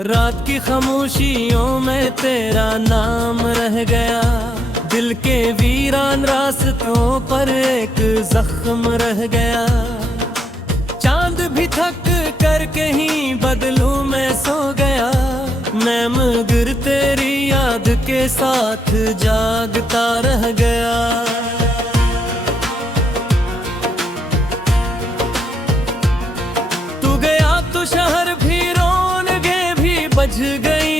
रात की खामोशियों में तेरा नाम रह गया, दिल के वीरान रास्तों पर एक जख्म रह गया। चांद भी थक कर कहीं बदलू में सो गया, मैं मगर तेरी याद के साथ जागता रह गया। तू गया तो शहर भी रौनकें भी बज गई,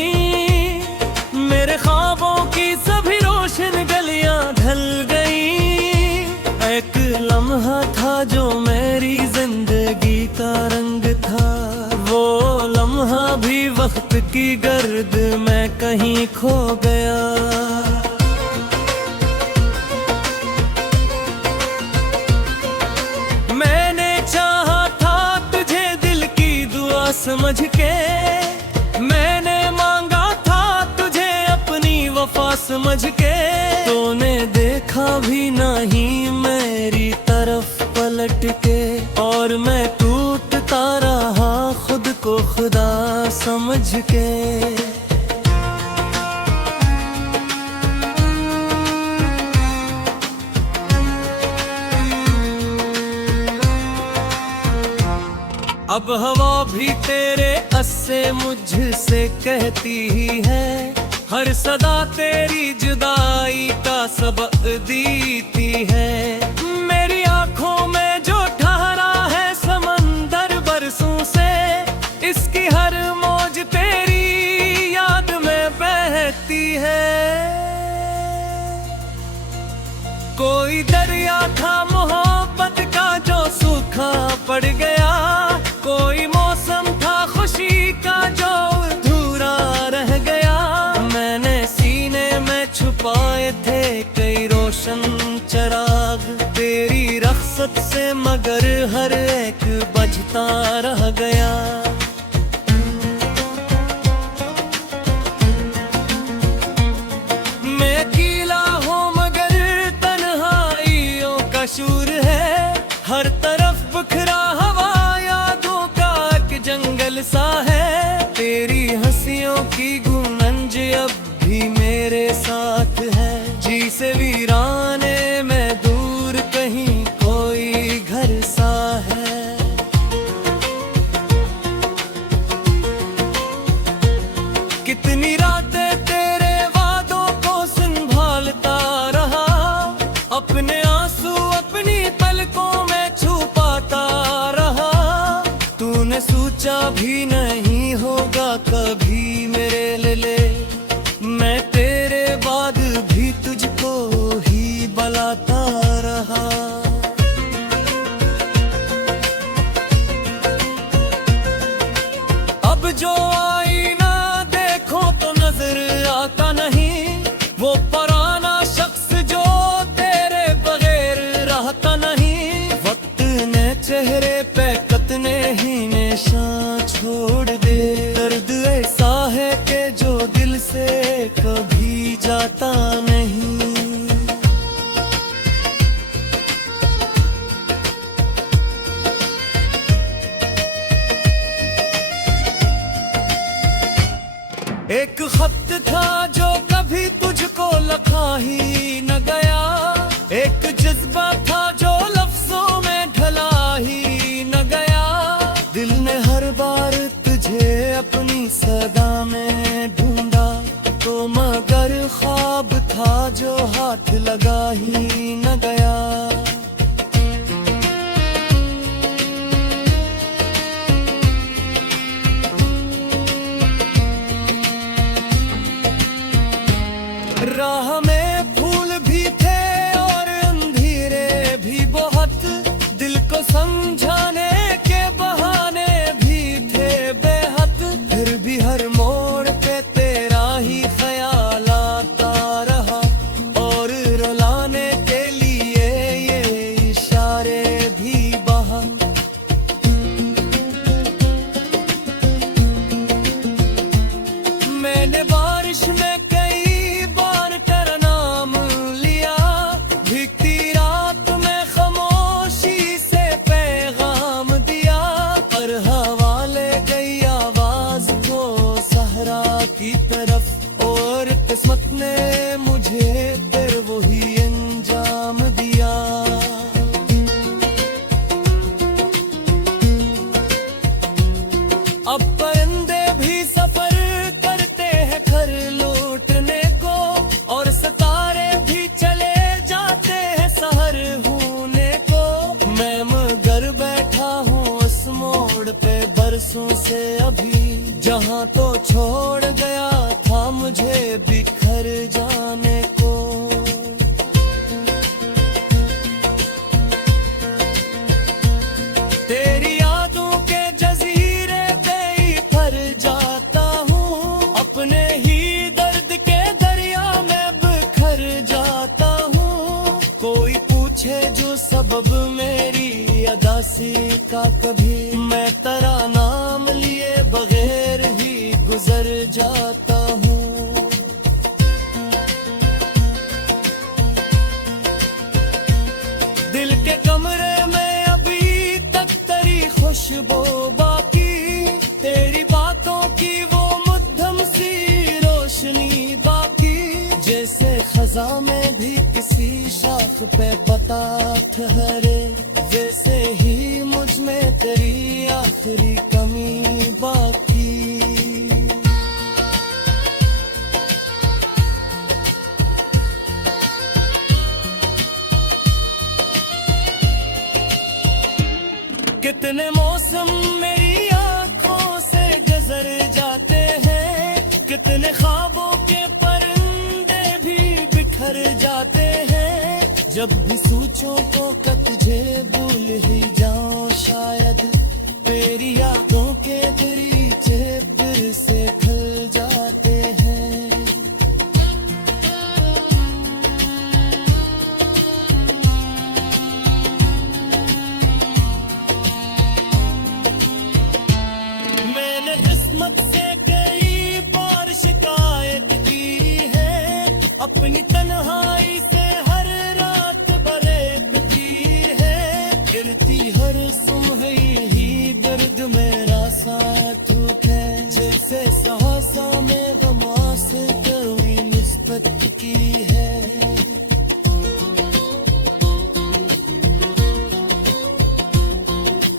मेरे ख्वाबों की सभी रोशन गलियां ढल गई। एक लम्हा था जो मेरी जिंदगी का रंग था, वो लम्हा भी वक्त की गर्द में कहीं खो गया। मैंने चाहा था तुझे दिल की दुआ समझ के, मैंने मांगा था तुझे अपनी वफा समझ के, तूने देखा भी नहीं मेरी तरफ पलट के, और मैं टूटता रहा खुद को खुदा समझ के। अब हवा भी तेरे अस्से मुझसे कहती ही है, हर सदा तेरी जुदाई का सबक देती है। मेरी आंखों में जो ठहरा है समंदर बरसों से, इसकी हर मौज तेरी याद में बहती है। कोई दरिया था मोहब्बत का जो सूखा पड़ गया, कोई मौसम था खुशी का जो अधूरा रह गया। मैंने सीने में छुपाए थे कई रोशन चिराग, तेरी रख्सत से मगर हर एक बजता रह गया। मैं अकेला हूँ मगर तन्हाइयों का शूर है, हर तरफ बिखरा हवा यादों का एक जंगल सा है। तेरी हंसियों की गूंज अब भी मेरे साथ है, जी से वीराने में दूर कहीं कोई घर सा है। कितनी रातें तेरे वादों को संभालता रहा, अपने आंसू अपनी पलकों में छुपाता रहा। तूने सोचा भी नहीं होगा कभी मेरे लिए, मैं तेरे बाद भी तुझको ही बुलाता रहा। अब जो आईना देखो तो नजर आता नहीं, वो पुराना शख्स जो तेरे बगैर रहता नहीं। वक्त ने चेहरे पे कितने ही निशान छोड़ दे, दर्द ऐसा है कि जो दिल से कभी जाता नहीं। एक खत था जो कभी तुझको लिखा ही न गया, एक जज्बा था जो लफ्जों में ढला ही न गया। दिल ने हर बार तुझे अपनी सदा में ढूंढा, तो मगर ख्वाब था जो हाथ लगा ही न गया। राह में फूल भी थे और अंधेरे भी बहुत, दिल को समझाने के बहाने भी थे बेहद। फिर भी हर मोड़ पे तेरा ही ख्याल आता रहा, और रुलाने के लिए अब मेरी अदासी का कभी मैं तेरा नाम लिए बगैर ही गुजर जाता हूँ। दिल के कमरे में अभी तक तेरी खुशबू बाकी, तेरी बातों की वो मुद्दम सी रोशनी बाकी, जैसे खजा में भी किसी शाख पे पता ठहरे, वैसे ही मुझ में तेरी आखिरी कमी बाकी। कितने मौसम मेरी आंखों से गुजर जाते हैं, कितने ख्वाबों के परिंदे भी बिखर जाते हैं, जब भी सोचो तो तुझे भूल ही जाऊं शायद, तेरी यादों के दरीचे फिर से खुल जाते हैं। मैंने किस्मत से कई बार शिकायत की है, अपनी तन्हाई से हर रात बरेत की है, गिरती हर सुबह ही दर्द मेरा साथ है, जैसे सहसा में गमा से कोई निस्बत की है।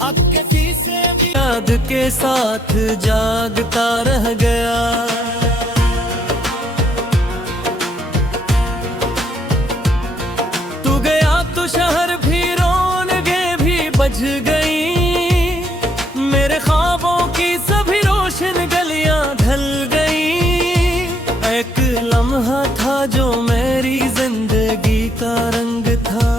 आपके पीछे भी याद के साथ जागता रह गया, तू गया तो शहर भी रौनकें भी बज गई, मेरे ख्वाबों की सभी रोशन गलियां ढल गई, एक लम्हा था जो मेरी जिंदगी का रंग था,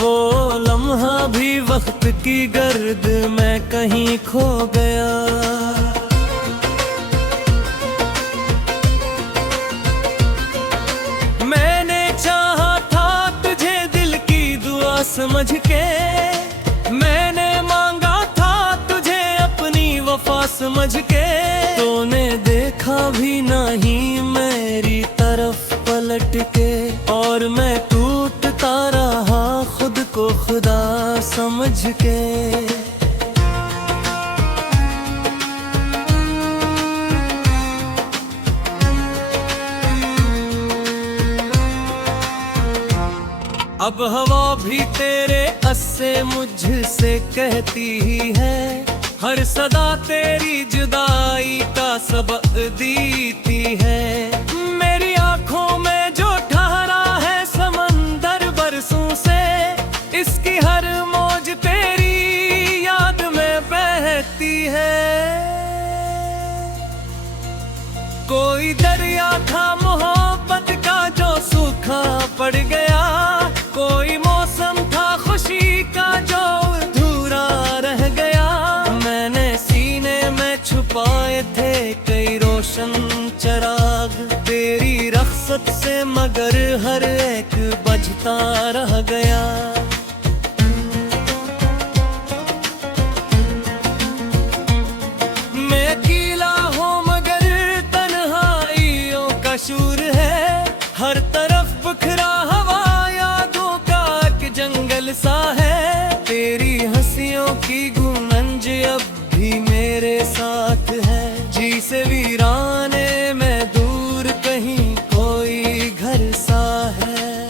वो लम्हा भी वक्त की गर्द में कहीं खो गया। मैंने चाहा था तुझे दिल की दुआ समझ के, मैंने मांगा था तुझे अपनी वफा समझ के, तूने देखा भी नहीं मेरी तरफ पलट के, और मैं टूटता रहा खुद को खुदा समझ के। अब हवा भी तेरे अस्से मुझसे कहती ही है, हर सदा तेरी जुदाई का सबक देती है, मेरी आंखों में जो ठहरा है समंदर बरसों से, इसकी हर मौज तेरी याद में बहती है। कोई दरिया था मोहब्बत का जो सूखा पड़ गया, कोई मौसम था खुशी का जो अधूरा रह गया, मैंने सीने में छुपाए थे कई रोशन चिराग, तेरी रख्सत से मगर हर एक बजता रह गया। मैं अकेला हूँ मगर तन्हाइयों का शूर है, हर तरफ बिखरा हवा यादों का एक जंगल सा है, तेरी हंसियों की गूंज अब भी मेरे साथ है, जी से वीराने में दूर कहीं कोई घर सा है।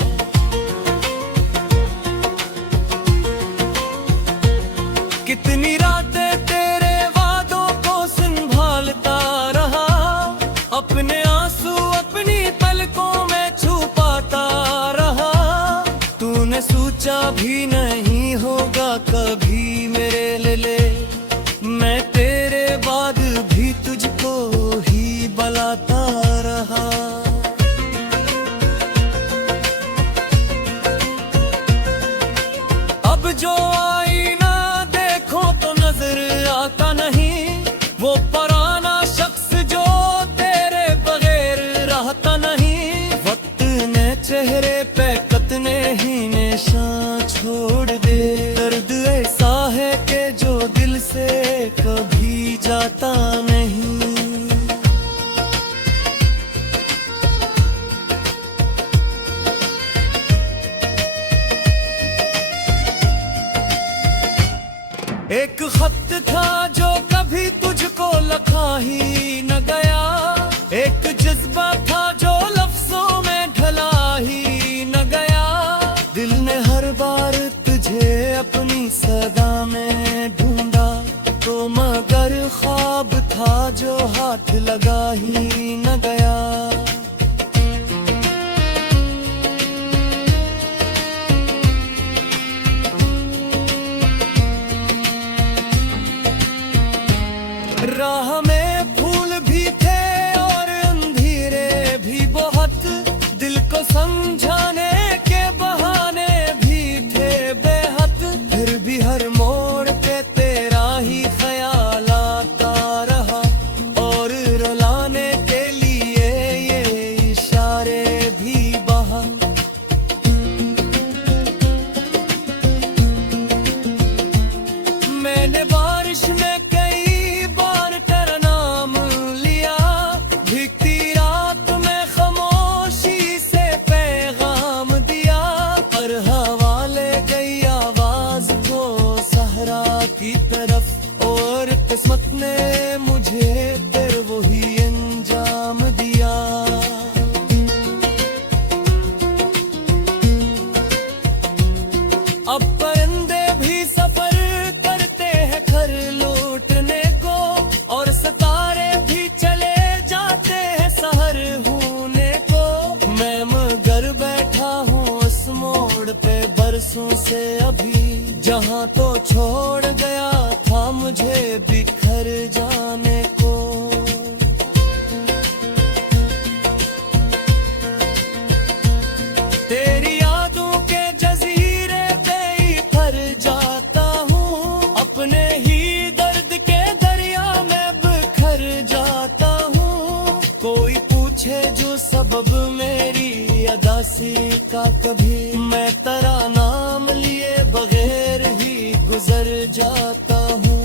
कितनी रातें तेरे वादों को संभालता रहा, अपने आंसू अपनी पलकों में छुपाता रहा, तूने सोचा भी नहीं होगा कभी मेरे लिए, मैं तेरे बाद भी तुझको ही बुलाता रहा। अब जो आईना देखो तो नजर आता नहीं, वो पुराना शख्स जो तेरे बगैर रहता नहीं, वक्त ने चेहरे पे कितने ही निशान छोड़ दे। दर्द ऐसा है कि जो दिल से कभी जाता नहीं। एक खत था जो कभी तुझको लिखा ही न गया। एक जज्बा था जो लफ्जों में ढला ही न गया। दिल ने हर बार तुझे अपनी सदा में ढूंढा, तो मगर ख्वाब था जो हाथ लगा ही न गया। राह में फूल भी थे और अंधेरे भी बहुत, दिल को समझाने के बहाने भी थे बेहद। फिर भी हर मोड़ पे तेरा ही ख्याल आता रहा, और रुलाने के लिए ये इशारे भी बहा। मैंने बारिश में की तरफ, और किस्मत ने मुझे फिर वही अंजाम दिया। अब परिंदे भी सफर करते हैं घर लौटने को, और सितारे भी चले जाते हैं सहर होने को। मैं मगर बैठा हूँ उस मोड़ पे बरसों से अभी, जहाँ तो छोड़ गया था मुझे बिखर जाने को। तेरी यादों के जजीरे पे ही फर जाता हूँ, अपने ही दर्द के दरिया में बिखर जाता हूँ। कोई पूछे जो सबब मेरी अदासी का, कभी मैं तेरा नाम लिए बगैर ही गुजर जाता हूँ।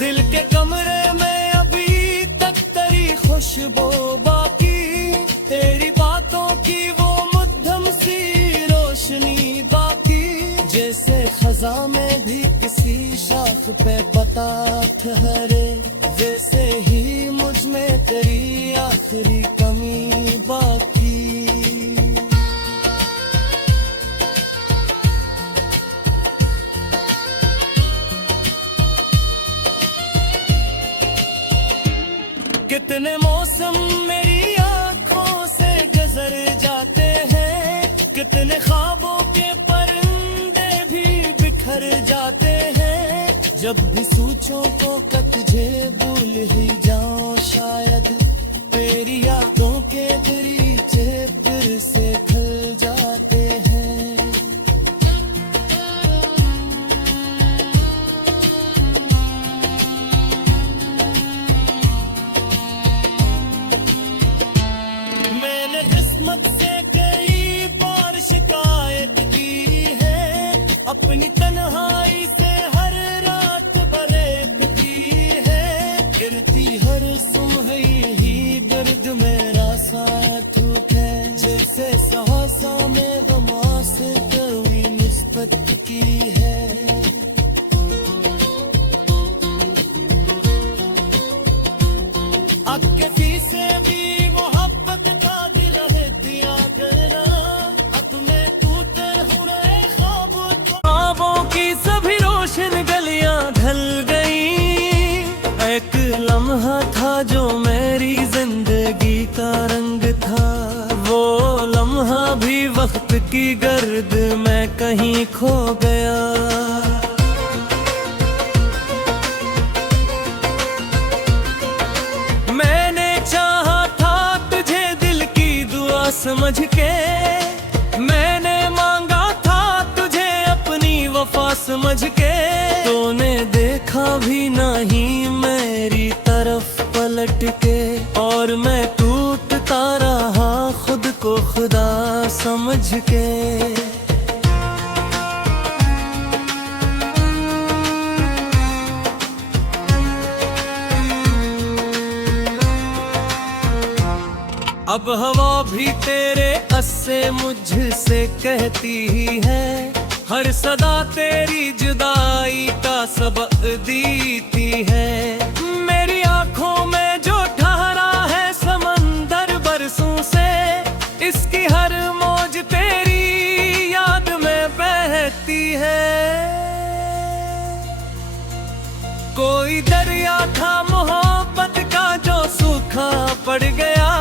दिल के कमरे में अभी तक तेरी खुशबू बाकी, तेरी बातों की वो मुद्दम सी रोशनी बाकी। जैसे खजा में भी किसी शाख पे पता ठहरे, वैसे ही मुझ में तेरी आखिरी कमी बाकी। कितने मौसम मेरी आंखों से गुजर जाते हैं, कितने ख्वाबों के परिंदे भी बिखर जाते हैं। जब भी सोचो तो तुझे भूल ही जाऊं शायद, तेरी यादों के दरीचे फिर से खुल जाते हैं। मैंने किस्मत से कई बार शिकायत की है, अपनी तन्हाई से हर रात बरेत की है। गिरती हर सुबह ही दर्द मेरा साथ है, जैसे सहसा में गमा से कोई निस्बत की है। आपके पीछे भी मोहब्बत का दिल है दिया करना, अब मैं टूटे हुए ख्वाबों की सभी रोशन गलियां ढल गई। एक लम्हा था जो मेरी जिंदगी का रंग था, वो लम्हा भी वक्त की गर्द में कहीं खो गया। समझ के मैंने मांगा था तुझे अपनी वफा समझ के, तूने देखा भी नहीं मेरी तरफ पलट के, और मैं टूटता रहा खुद को खुदा समझ के। अब हवा भी तेरे अस्से मुझसे कहती ही है, हर सदा तेरी जुदाई का सबक देती है। मेरी आंखों में जो ठहरा है समंदर बरसों से, इसकी हर मौज तेरी याद में बहती है। कोई दरिया था मोहब्बत का जो सूखा पड़ गया,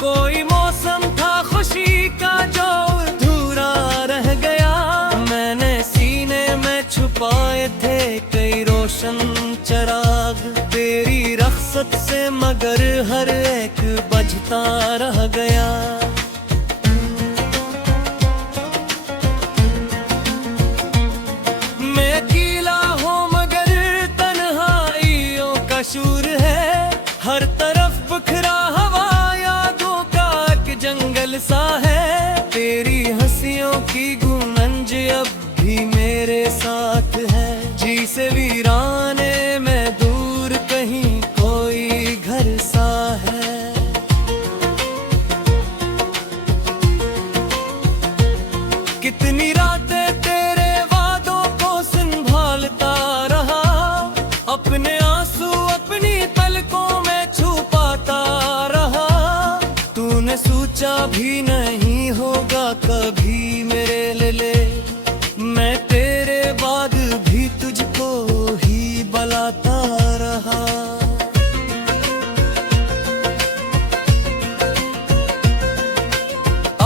कोई मौसम था खुशी का जो अधूरा रह गया। मैंने सीने में छुपाए थे कई रोशन चिराग तेरी रख्सत से, मगर हर एक बुझता रह गया। मैं अकेला हूँ मगर तन्हाइयों का शूर है, हर तरफ बिखरा हवा जंगल सा है। तेरी हंसियों की गूंज अब भी मेरे साथ है, जी से वीराने में दूर कहीं कोई घर सा है। कितनी रातें तेरे वादों को संभालता रहा, अपने आंसू अपनी पलकों में छुपाता रहा। तूने सोचा भी नहीं होगा कभी मेरे लिए, मैं तेरे बाद भी तुझको ही बुलाता रहा।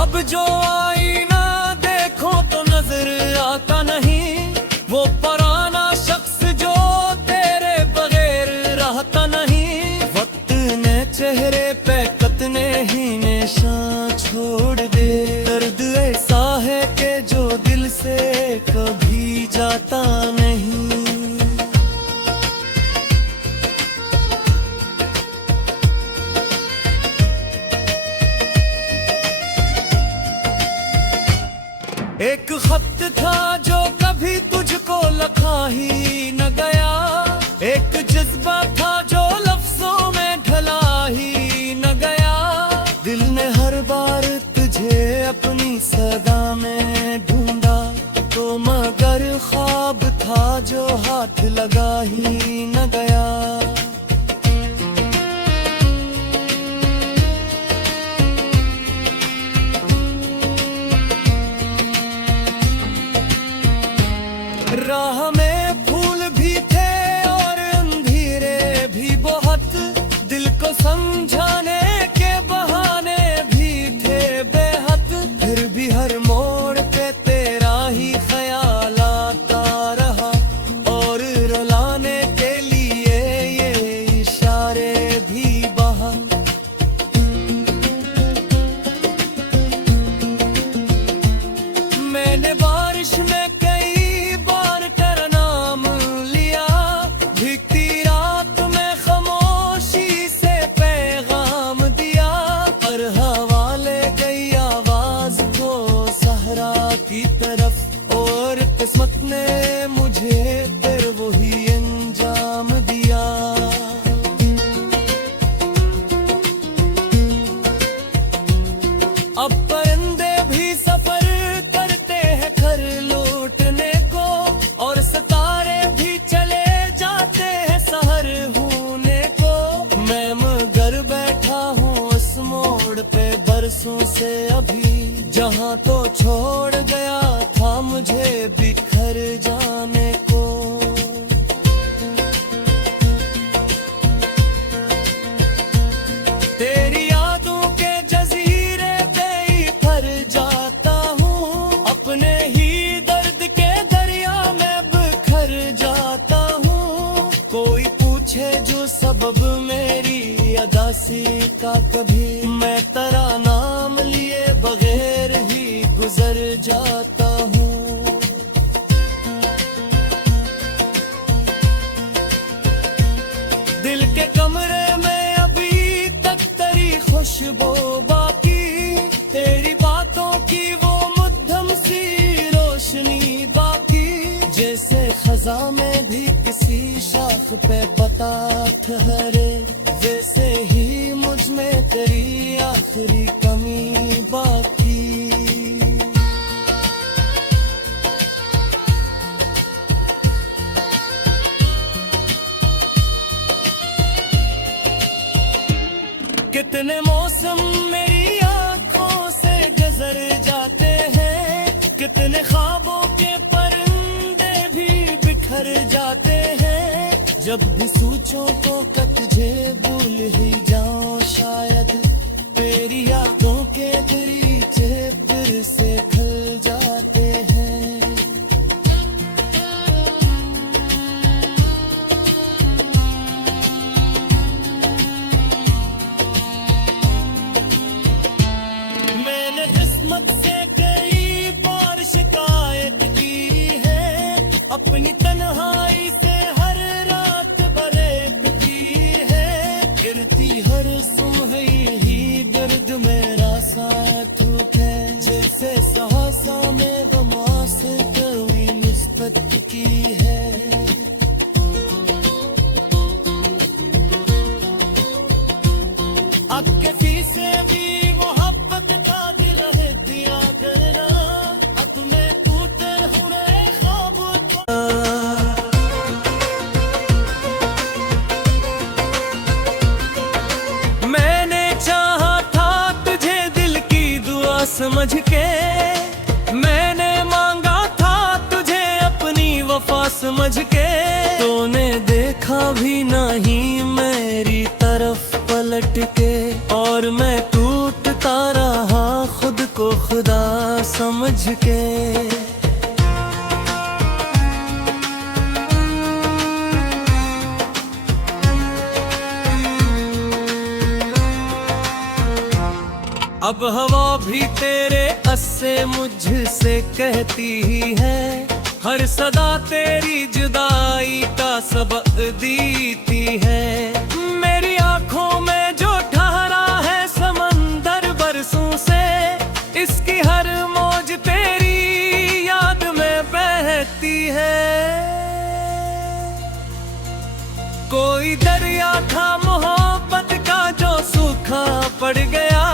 अब जो आईना देखो तो नजर आता नहीं, वो पुराना शख्स जो तेरे बगैर रहता नहीं। वक्त ने चेहरे पे कितने ही निशान छोड़ दे, दर्द ऐसा है कि जो दिल से कभी जाता नहीं। एक खत था जो कभी तुझको लिखा ही न गया, एक जज्बा था जो लफ्जों में ढला ही न गया। दिल ने हर बार तुझे अपनी सदा में ढूंढा, तो मगर ख्वाब था जो हाथ लगा ही न गया। राह में फूल भी थे और अंधेरे भी बहुत, दिल को समझाने के बहाने भी थे बेहद। फिर भी हर मोड़ पे तेरा ही ख्याल आता रहा, और रुलाने के लिए ये इशारे भी बहा। मैंने बारिश में की तरफ, और किस्मत ने मुझे फिर वही अंजाम दिया। अब परिंदे भी सफर करते हैं घर लौटने को, और सितारे भी चले जाते हैं सहर होने को। मैं मगर बैठा हूँ उस मोड़ पे बरसों से अभी, जहाँ तो छोड़ गया था मुझे बिखर जाने को। तेरी यादों के जजीरे पे ही फर जाता हूँ, अपने ही दर्द के दरिया में बिखर जाता हूँ। कोई पूछे जो सबब मेरी अदासी का, कभी मैं तेरा नाम लिए बगैर ही गुजर जाता हूँ। दिल के कमरे में अभी तक तेरी खुशबू बाकी, आँख पे पता ठहरे, वैसे ही मुझ में तेरी आखिरी कमी बाकी। कितने मौसम मेरी आंखों से गुजर जाते हैं, कितने ख्वाबों के परिंदे भी बिखर जाते हैं। जब भी सोचो तो तुझे भूल ही जाओ शायद, तेरी यादों के दरीचे फिर से खुल जाते हैं। किस्मत से कई बार शिकायत की है, अपनी तन्हाई से हर रात बरेत की है। गिरती हर सुबह ही दर्द मेरा साथ है, जैसे सहसा में गमा से कोई निस्बत की है। अब किसी से भी समझ के, मैंने मांगा था तुझे अपनी वफा समझ के, तूने देखा भी नहीं मेरी तरफ पलट के, और मैं टूटता रहा खुद को खुदा समझ के। अब हवा भी तेरे अस्से मुझसे कहती ही है, हर सदा तेरी जुदाई का सबक देती है। मेरी आंखों में जो ठहरा है समंदर बरसों से, इसकी हर मौज तेरी याद में बहती है। कोई दरिया था मोहब्बत का जो सूखा पड़ गया,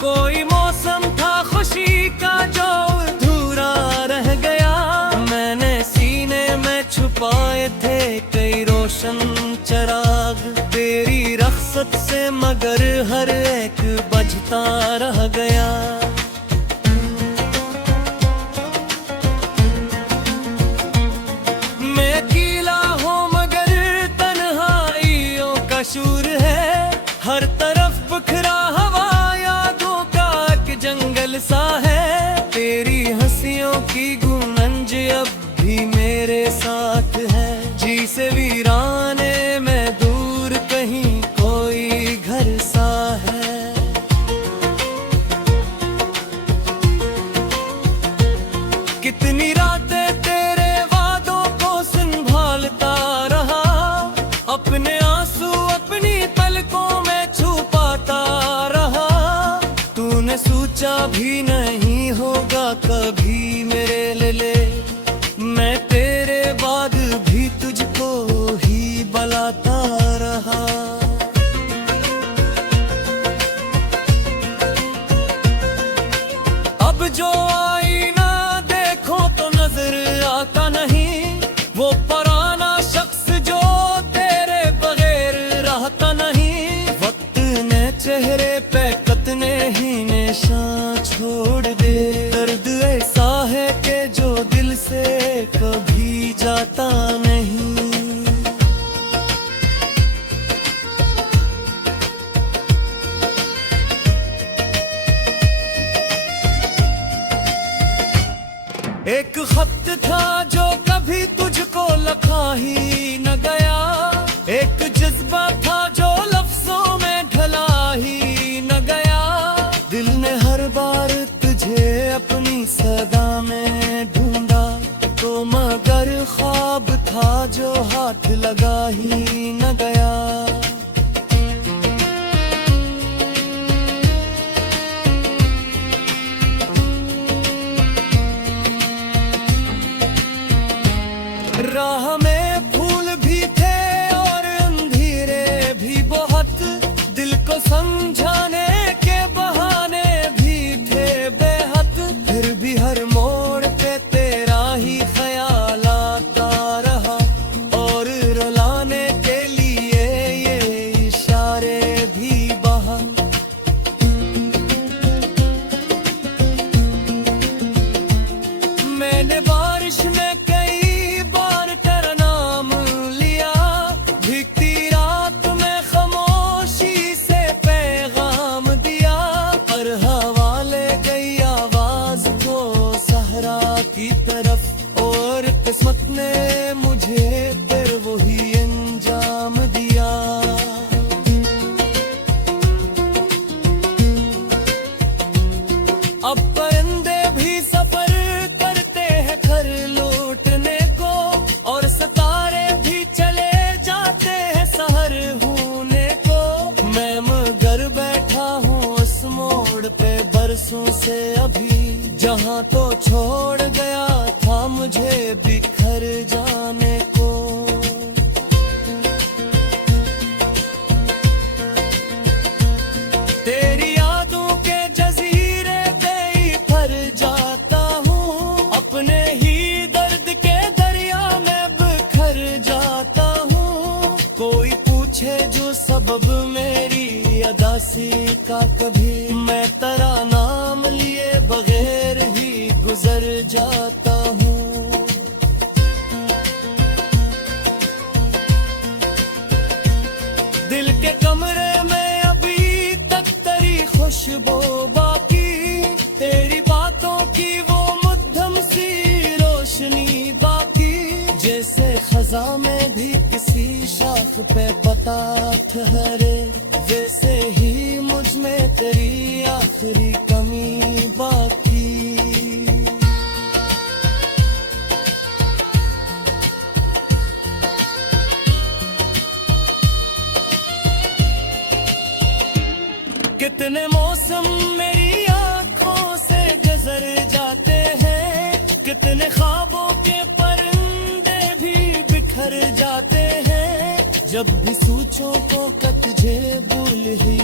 कोई मौसम था खुशी का जो अधूरा रह गया। मैंने सीने में छुपाए थे कई रोशन चिराग, तेरी रख्सत से मगर हर एक बजता रह गया। मैं अकेला हूँ मगर तन्हाइयों का शूर है, हर तरफ बिखरा हवा जंगल सा है। तेरी हंसियों की गूंज अब भी मेरे साथ है, जी से वीराने में दूर कहीं कोई घर सा है। कितनी रातें तेरे वादों को संभालता रहा, अपने आंसू अपनी पलकों में छुपाता रहा। तूने सोचा भी नहीं होगा कभी मेरे लिए, मैं तेरे बाद भी तुझको ही बुलाता रहा। अब जो आईना देखो तो नजर आता नहीं, वो पुराना शख्स जो तेरे बगैर रहता नहीं। वक्त ने चेहरे पे कितने ही निशान छोड़ दे, दर्द ऐसा है कि जो दिल से कभी जाता नहीं। एक खत था जो कभी तुझको लिखा ही न गया, एक जज्बा था जो लफ्जों में ढला ही न गया। दिल ने हर बार तुझे अपनी सदा में ढूंढा, तो मगर ख्वाब था जो हाथ लगा ही न गया। राह में फूल भी समझाने के बहाने भी थे बेहद, फिर भी हर मोड़ पे तेरा ही ख्याल आता रहा, और रुलाने के लिए ये इशारे भी बहा। मैंने बारिश में कई बार तेरा नाम लिया, भीगती रात में खामोशी से पैगाम दिया, पर हवा ले गई आवाज को सहरा की तरफ, और किस्मत ने मुझे फिर वही अंजाम दिया। अब परिंदे भी सफर करते हैं घर लौटने को, और सितारे भी चले जाते हैं सहर होने को। मैं मगर बैठा हूँ उस मोड़ पे बरसों से अभी, जहाँ तो छोड़ गया था मुझे बिखर जाने को। तेरी यादों के जजीरे पे ही फर जाता हूँ, अपने ही दर्द के दरिया में बिखर जाता हूँ। कोई पूछे जो सबब मेरी अदासी का, कभी मैं तेरा नाम लिए बगैर ही गुजर जाता हूँ। दिल के कमरे में अभी तक तेरी खुशबू बाकी, तेरी बातों की वो मध्यम सी रोशनी बाकी, जैसे खजा में भी किसी शाख पे पता ठहरे, वैसे ही मुझ में तेरी आखिरी कमी बाकी। कितने मौसम मेरी आंखों से गुजर जाते हैं, कितने ख्वाबों के परिंदे भी बिखर जाते हैं, जब भी सोचो तो कतजे भूल ही